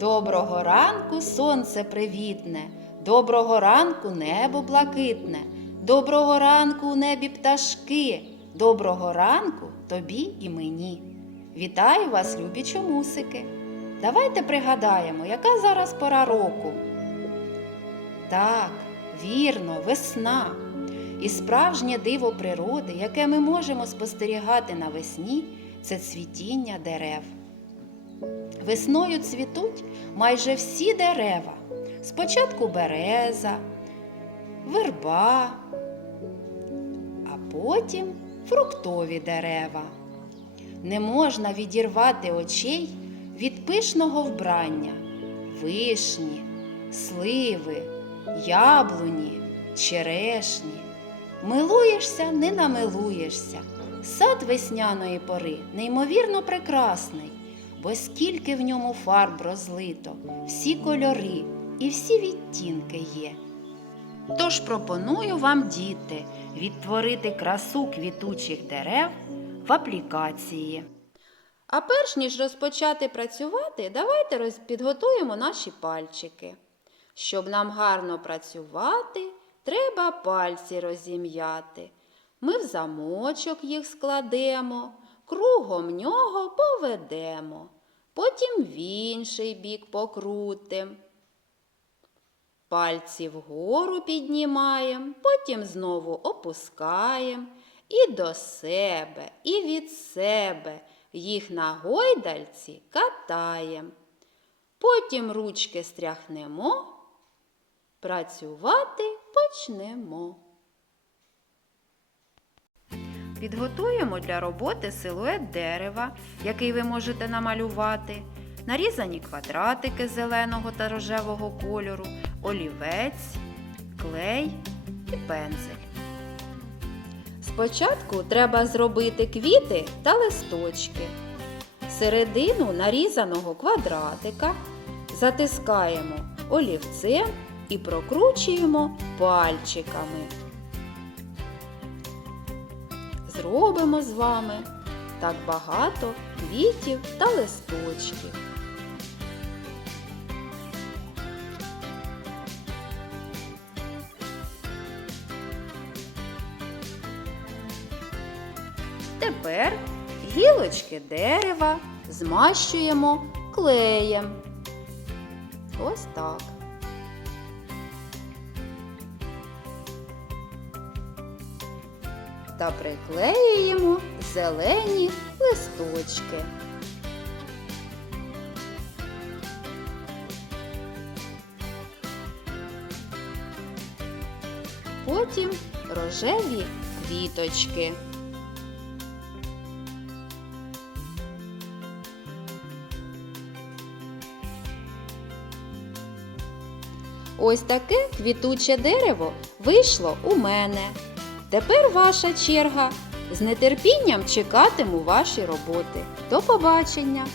Доброго ранку сонце привітне, доброго ранку небо блакитне, доброго ранку у небі пташки, доброго ранку тобі і мені. Вітаю вас, любі чомусики. Давайте пригадаємо, яка зараз пора року. Так, вірно, весна. І справжнє диво природи, яке ми можемо спостерігати навесні, це цвітіння дерев. Весною цвітуть майже всі дерева. Спочатку береза, верба, а потім фруктові дерева. Не можна відірвати очей від пишного вбрання, вишні, сливи, яблуні, черешні. Милуєшся, не намилуєшся. Сад весняної пори неймовірно прекрасний, бо скільки в ньому фарб розлито, всі кольори і всі відтінки є. Тож пропоную вам, діти, відтворити красу квітучих дерев в аплікації. А перш ніж розпочати працювати, давайте підготуємо наші пальчики. Щоб нам гарно працювати, треба пальці розім'яти. Ми в замочок їх складемо, кругом нього поведемо, потім в інший бік покрутим. Пальці вгору піднімаємо, потім знову опускаємо і до себе, і від себе їх на гойдальці катаємо. Потім ручки стряхнемо, працювати почнемо. Підготуємо для роботи силует дерева, який ви можете намалювати, нарізані квадратики зеленого та рожевого кольору, олівець, клей і пензель. Спочатку треба зробити квіти та листочки. Середину нарізаного квадратика затискаємо олівцем і прокручуємо пальчиками. Зробимо з вами так багато квітів та листочків. Тепер гілочки дерева змащуємо клеєм. Ось так. Та приклеюємо зелені листочки. Потім рожеві квіточки. Ось таке квітуче дерево вийшло у мене. Тепер ваша черга. З нетерпінням чекатиму ваші роботи. До побачення!